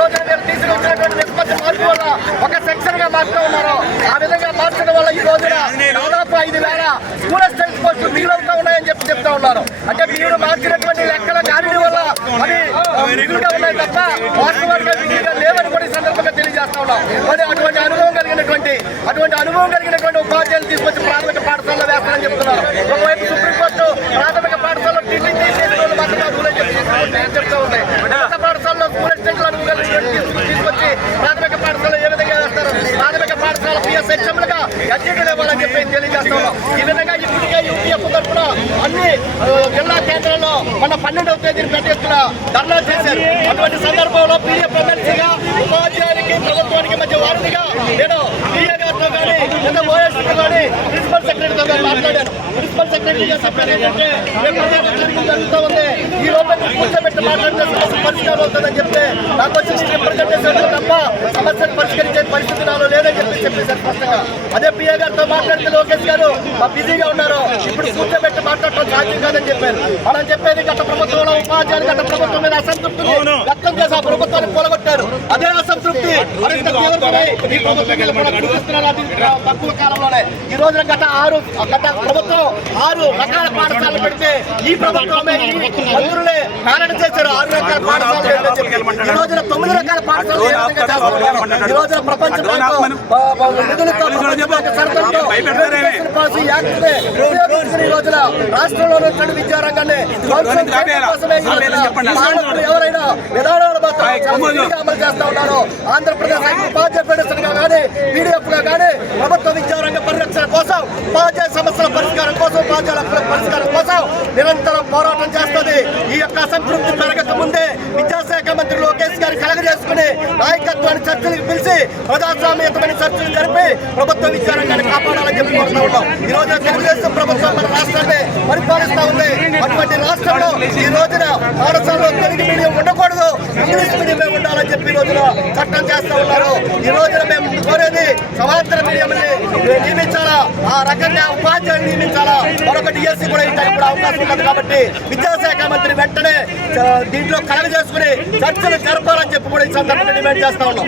రోజు మీరు తీసుకొచ్చినటువంటి నిష్పత్తి మార్పు వల్ల ఒక సెక్షన్గా మార్చుతూ ఉన్నారు ఆ విధంగా మార్చడం వల్ల ఈ రోజున దాదాపు ఐదు వేల స్కూల్ అసిస్టెంట్ పోస్టులు మిగిలిగా ఉన్నాయని చెప్పి చెప్తా ఉన్నారు. అంటే మీరు మార్చినటువంటి లెక్కల గారిడి వల్ల అది మిగులుగా ఉన్నాయి తప్ప వాస్తవానికి మిగిలిగా లేవని కూడా సందర్భంగా తెలియజేస్తా ఉన్నాం. మరి అటువంటి అనుభవం కలిగినటువంటి అటువంటి అనుభవం కలిగినటువంటి ఉపాధ్యాయులు తీసుకొచ్చి ప్రాథమిక పాఠశాలలో వేస్తారని చెప్తున్నారు. ఒకవైపు సుప్రీంకోర్టు ప్రాథమిక పాఠశాలలో టీచింగ్ చేసిన వాళ్ళు మాత్రమే చెప్తా ఉంది పాఠశాలలో స్కూల్ అసిస్టెంట్లు అనుభవం కలిగినటువంటి తీసుకొచ్చి తీసుకొచ్చి ప్రాథమిక పాఠశాల ఏ విధంగా వేస్తారు ప్రాథమిక పాఠశాల పిఎస్ హెచ్ఎంలుగా ఎడ్యుకేట్ ఇవ్వాలని చెప్పి తెలియజేస్తా ఈ విధంగా ఇప్పటికే యూపీఎఫ్ తరఫున అన్ని జిల్లా కేంద్రాల్లో మన పన్నెండవ తేదీని పెద్ద ధర్నా చేశారు. అటువంటి సందర్భంలో పీఎఫ్ ఎమ్మెల్సీగా ఉపాధ్యాయునికి ప్రభుత్వానికి మధ్య వారధిగా నేను పిఏ గారితో కానీ లేదా ఓఎస్తో కానీ ప్రిన్సిపల్ సెక్రటరీతో కానీ మాట్లాడాను. ప్రిన్సిపల్ సెక్రటరీ చెప్పారు ఏంటంటే జరుగుతూ ఉంది. ఈ లోపల కూర్చోబెట్టి మాట్లాడితే సమస్య పరిష్కారం అవుతుందని చెప్తే నాకు వచ్చి రిప్రజెంటేషన్ తప్ప సమస్యను పరిష్కరించే పరిస్థితి నాలో లేదు. చెప్పి చెప్పేశారు స్పష్టంగా. అదే పిఏ గారితో మాట్లాడితే లోకేష్ గారు మా బిజీగా ఉన్నారు. ఇప్పుడు కూర్చోబెట్టి మాట్లాడటం సాధ్యం కాదని చెప్పారు. మనం చెప్పేది గత ప్రభుత్వంలో ఉపాధ్యాయులు గత ప్రభుత్వం మీద అసంతృప్తిని వ్యక్తం చేసి ఆ ప్రభుత్వాన్ని కూలగొట్టారు అదే అసంతృప్తి మరింత ఈ ప్రభుత్వం మీద కూడా చూపిస్తున్నారు అది తక్కువ కాలంలోనే. ఈ రోజున గత ఆరు గత ప్రభుత్వం ఆరు రకాల పాఠశాలలు పెడితే ఈ ప్రభుత్వమే ఈ మంత్రులే చేశారు. ఆరు రకాల పాఠశాలలు. ఈ రోజున తొమ్మిది రకాల పాఠశాలలు? ఈ రోజున ప్రపంచ రాష్ట్రంలో ఉన్నటువంటి విద్యారంగాన్ని ఎవరైనా విధానాలు మాత్రం అమలు చేస్తా ఉన్నారు. ఆంధ్రప్రదేశ్ ఐదు ఉపాధ్యాయ ఫెడరేషన్ కానీ పీడిఎఫ్ కానీ ప్రభుత్వ విద్యారంగ పరిరక్షణ కోసం ఉపాధ్యాయ సమస్యల పరిష్కారం కోసం ఉపాధ్యాయుల పరిష్కారం కోసం నిరంతరం పోరాటం చేస్తుంది. ఈ యొక్క అసంతృప్తి పెరగక ముందే విద్యాశాఖ మంత్రి లోకేష్ గారి కలగజేసుకుని నాయకత్వాన్ని చర్చలకు పిలిచి ప్రజాస్వామ్యతమైన చర్చలు జరిపి ప్రభుత్వ విద్యారంగాన్ని కాపాడాలని చెప్పి కోరుతా ఉన్నాం. ఈ రోజు తెలుగుదేశం ప్రభుత్వం మన రాష్ట్రాన్ని పరిపాలిస్తా ఉంది. అటువంటి రాష్ట్రంలో ఈ రోజున పాఠశాలలో తెలుగు మీడియం ఉండకూడదు. ఇంగ్లీష్ మీడియమే ఉండాలని చెప్పి ఈ రోజున చట్టం చేస్తా ఉన్నారు. ఈ రోజున మేము కోరేది సమాంతర మీడియం నియమించాలా? ఆ రకంగా ఉపాధ్యాయులు నియమించాలా? మరొక డిఎస్సి కూడా ఇవ్వడానికి కూడా అవకాశం ఉన్నది కాబట్టి విద్యాశాఖ మంత్రి వెంటనే దీంట్లో కలగ చేసుకుని చర్చలు జరపాలని చెప్పి కూడా ఈ సందర్భంగా డిమాండ్ చేస్తా ఉన్నాం.